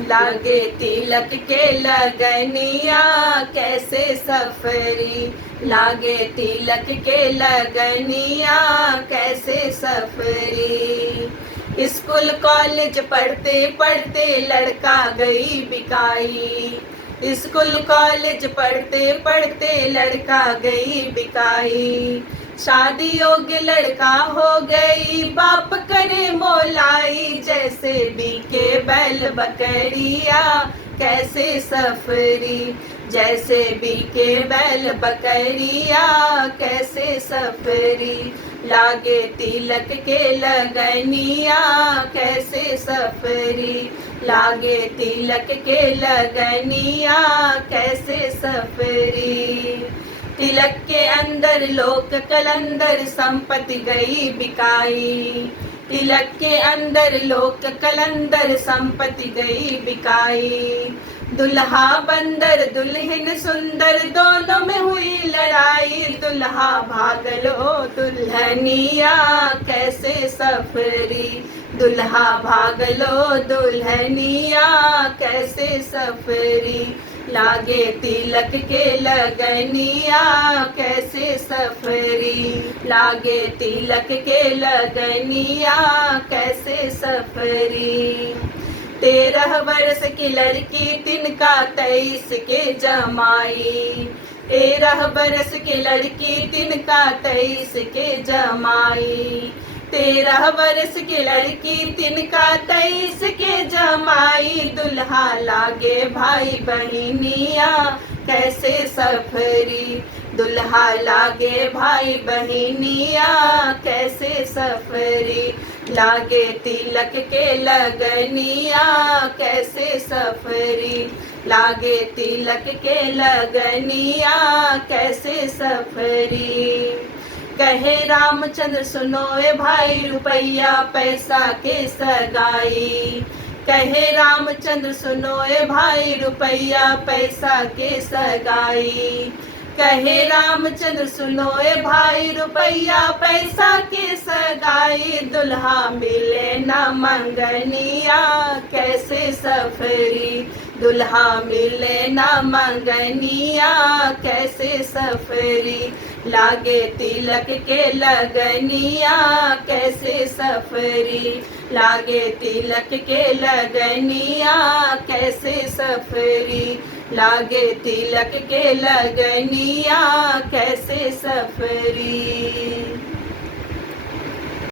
लागे तिलक के लगनिया कैसे सफरी, लागे तिलक के लगनिया कैसे सफरी। स्कूल कॉलेज पढ़ते पढ़ते लड़का गई बिकाई, स्कूल कॉलेज पढ़ते पढ़ते लड़का गई बिकाई। शादी योग्य लड़का हो गई बाप करे मोलाई, जैसे बीके बैल बकरिया कैसे सफरी, जैसे बीके बैल बकरिया कैसे सफरी। लागे तिलक के लगनिया कैसे सफरी, लागे तिलक के लगनिया कैसे सफरी। तिलक के अंदर लोक कलंदर संपत्ति गई बिकाई, तिलक के अंदर लोक कलंदर संपत्ति गई बिकाई। दुल्हा बंदर दुल्हन सुंदर दोनों में हुई लड़ाई, दुल्हा भागलो दुल्हनिया कैसे सफरी, दुल्हा भागलो दुल्हनिया कैसे सफरी। लागे तिलक के लगनिया कैसे सफरी, लागे तिलक के लगनिया कैसे सफरी। 13 वर्ष की लड़की तिनका 23 के जमाई, 13 वर्ष की लड़की तिनका 23 के जमाई। 13 वर्ष की लड़की तिनका 23 के जमाई, दुल्हा लागे भाई बहनिया कैसे सफरी, दुल्हा लागे भाई बहनिया कैसे सफरी। लागे तिलक के लगनिया कैसे सफरी, लागे तिलक के लगनिया कैसे सफरी। कहे रामचंद्र सुनो ए भाई रुपया पैसा के सगाई, कहे रामचंद्र सुनो ए भाई रुपया पैसा के सगाई। कहे रामचंद्र सुनो ए भाई रुपया पैसा के सगाई, दुल्हा मिले न मंगनिया कैसे सफरी, दुल्हा मिले न मंगनिया कैसे सफरी। लागे तिलक के लगनिया कैसे सफरी, लागे तिलक के लगनिया कैसे सफरी, लागे तिलक के लगनिया कैसे सफरी।